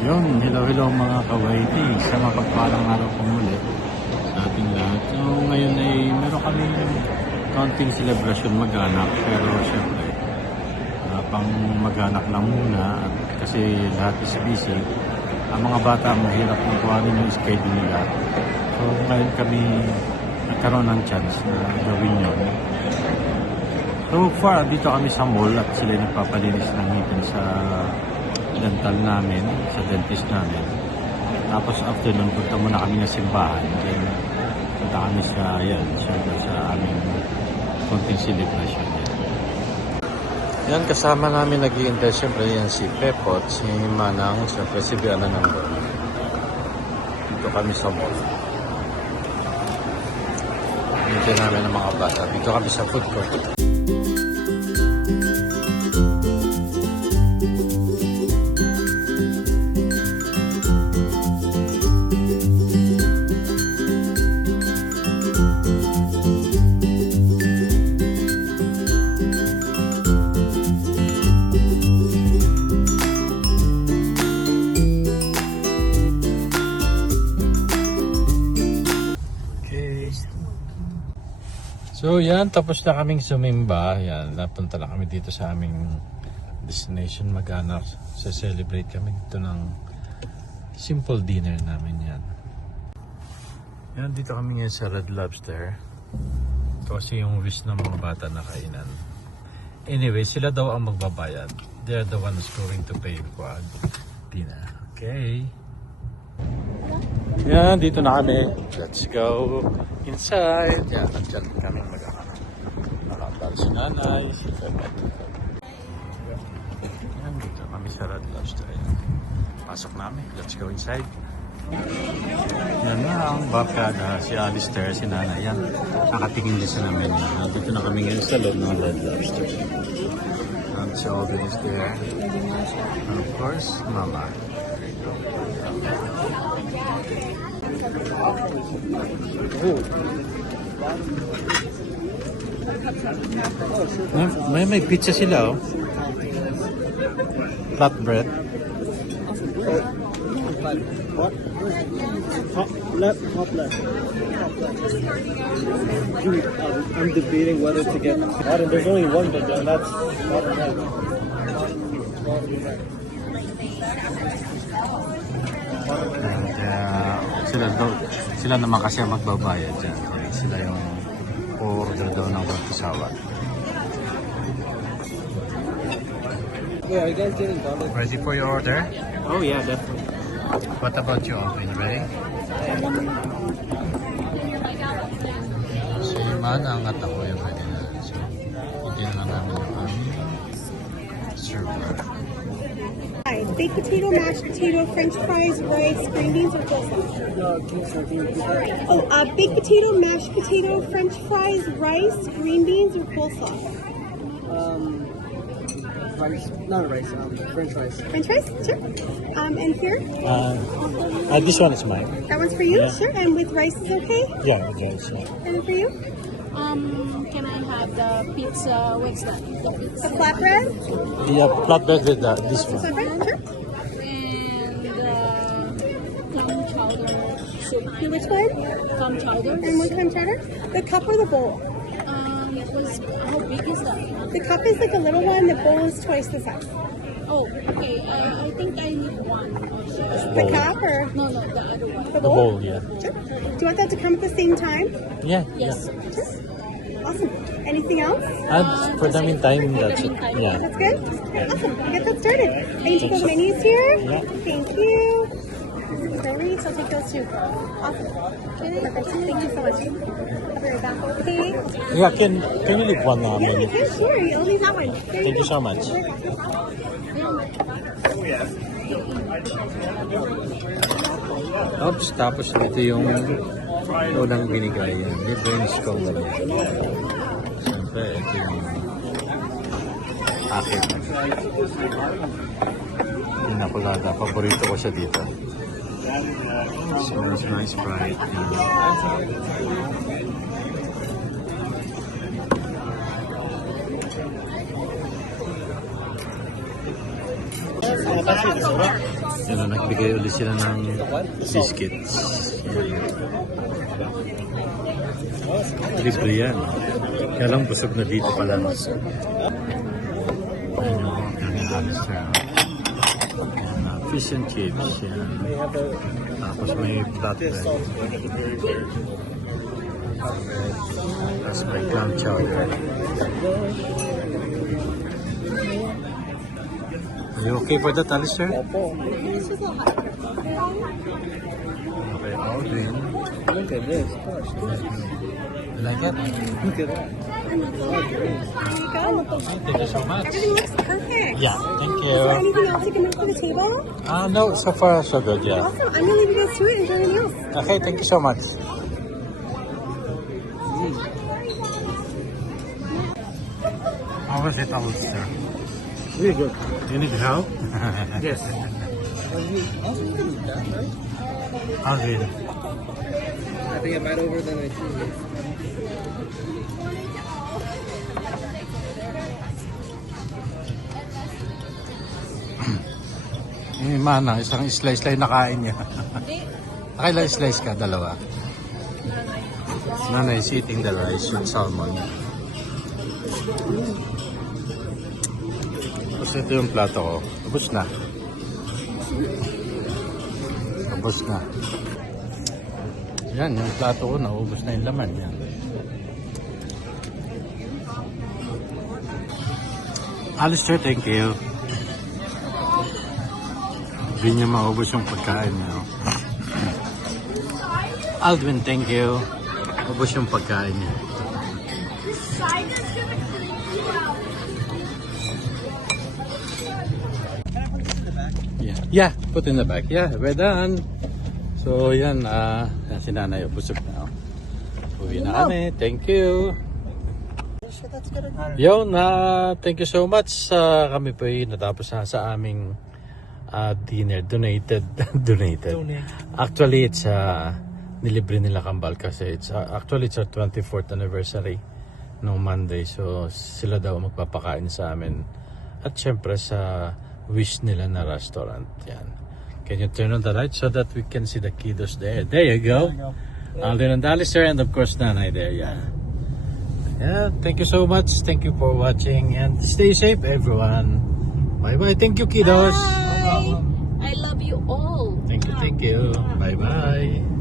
Yun, hello mga kawaiti. Sa mapagpalang araw po muli sa ating lahat. So, ngayon ay meron kami counting celebration mag-anak. Pero syempre, pang mag-anak lang muna. At kasi lahat is busy. Ang mga bata mahirap magkuhanin yung schedule nila. So ngayon kami nagkaroon ng chance na gawin yun. So far, dito kami sa mall at sila nagpapalinis ng ngipin sa dental namin, sa dentist namin. Tapos after nun, punta muna kami ng simbahan. Then, punta kami sa, yan, sa aming konting celebration. Yan, kasama namin nag-iintay. Siyempre, yan si Pepot, si Manang, siyempre si Biana nandun. Dito kami sa mall. Dito namin ang mga bata. Dito kami sa food court. So yan, tapos na kaming sumimba. Yan, napunta na kami dito sa aming destination mag-anak. So celebrate kami dito ng simple dinner namin yan. Yan, dito kami ngayon sa Red Lobster. Ito kasi yung wish ng mga bata na kainan. Anyway, sila daw ang magbabayad. They're the ones going to pay for dinner. Okay. Yan, dito na kami. Let's go inside. Yan, nandyan kami mag-anak. Nakatalo si nanay, si Pepet. Yan, dito kami sa Red Lobster. Pasok namin. Let's go inside. Yan na ang barkada. Si Alistair, si nanay. Yan, nakatingin din sa namin. Dito na kami ngayon sa loob ng Red Lobster. And si Alden is there. And of course, Mama. May pizza sila, oh. Flatbread. What? Top left. Dude, I'm debating whether to get bottom. There's only one, but that's bottom right. And sila naman kasi ang magbabayad dyan. Sila yung order daw ng Wakisawa. Yeah, are you guys getting bottom? Ready for your order? Oh yeah, definitely. What about you, Alvin? Ready? So yung manangat ako yung ready na. So, hindi na namin yung aming server. Hi, baked potato, mashed potato, french fries, rice, green beans, or coleslaw? Baked potato, mashed potato, french fries, rice, green beans, or coleslaw? Rice, not rice, french fries. French fries? Sure. And here? This one is mine. That one's for you? Yeah. Sure. And with rice is okay? Yeah, yes. And then for you? Can I have the pizza? What's that? The pizza. The flatbread? Yeah, flatbread with this one. Flatbread? Sure. And clam chowder soup. Which one? Clam chowder. And one clam chowder? The cup or the bowl? How big is that? The cup is like a little one, the bowl is twice the size. Oh, okay. I think I need one. Also. The cup or No, the other one. the The bowl? bowl, yeah. Sure. Do you want that to come at the same time? Yeah, Yes. Sure. Awesome. Anything else? And for the meantime, that's it. Yeah. That's good? Awesome. We'll get that started. I need to take those menus here. Yeah. Thank you. Very, so I'll take those two. Awesome. Perfect. Thank you so much. I'll be right back. Okay. Yeah, can you leave one menu? Yeah, sure. You only have one. Thank you so much. Oops, tapos ito yung unang binigay. Libre scones ko. Siyempre, ito yung akin. Pinakulada. Paborito ko siya dito. Smells nice, bright. Yan, nagbigay ulit sila ng biscuits. Yan. Libre yan. Kaya lang busog na dito pa lang. Yan yung Alistair. Yan, fish and chips. Yan. Tapos may flatbread. Tapos may clam chowder. Are you okay for that, Alistair? Okay, Aldrin. Look at this. Gosh. You like it? Look at that. There you go. Thank you so much. Everything looks perfect. Yeah, thank Is there you. anything else you can bring to the table? No, so far so good, yeah. Awesome. I'm gonna leave you guys to it. Enjoy your meals. Okay, thank you so much. How was it, Alistair? Really good. Do you need help? Yes. Aldrin. I think I'm right over than I think. Yung mana, isang slice lang nakain niya. Nakailang slice ka? Dalawa? Nana is eating the rice with salmon. Tapos ito yung plato ko. Ubus na. Ubus na. Yan, yung plato ko, naubos na yung laman. Yan. Alistair, thank you. Hindi niya maubos yung pagkain niya. Aldwin, thank you. Ubos yung pagkain niya. Yeah, put in the bag. Yeah, we're done. So, yan, si nanay, busog na. Uwi na kami. Thank you. Yun, thank you so much. Kami po ay natapos na sa aming dinner. Donated. Actually, it's nilibre nila Kambal kasi it's actually it's our 24th anniversary nung Monday. So, sila daw magpapakain sa amin. At syempre sa wish nila na restaurant. Yan. Can you turn on the light so that we can see the kiddos there? There you go. Alden and Alistair, and of course Nanay there. Yeah. Yeah. Thank you so much. Thank you for watching and stay safe, everyone. Bye bye. Thank you, kiddos. Bye. I love you all. Thank you. Thank you. Bye bye.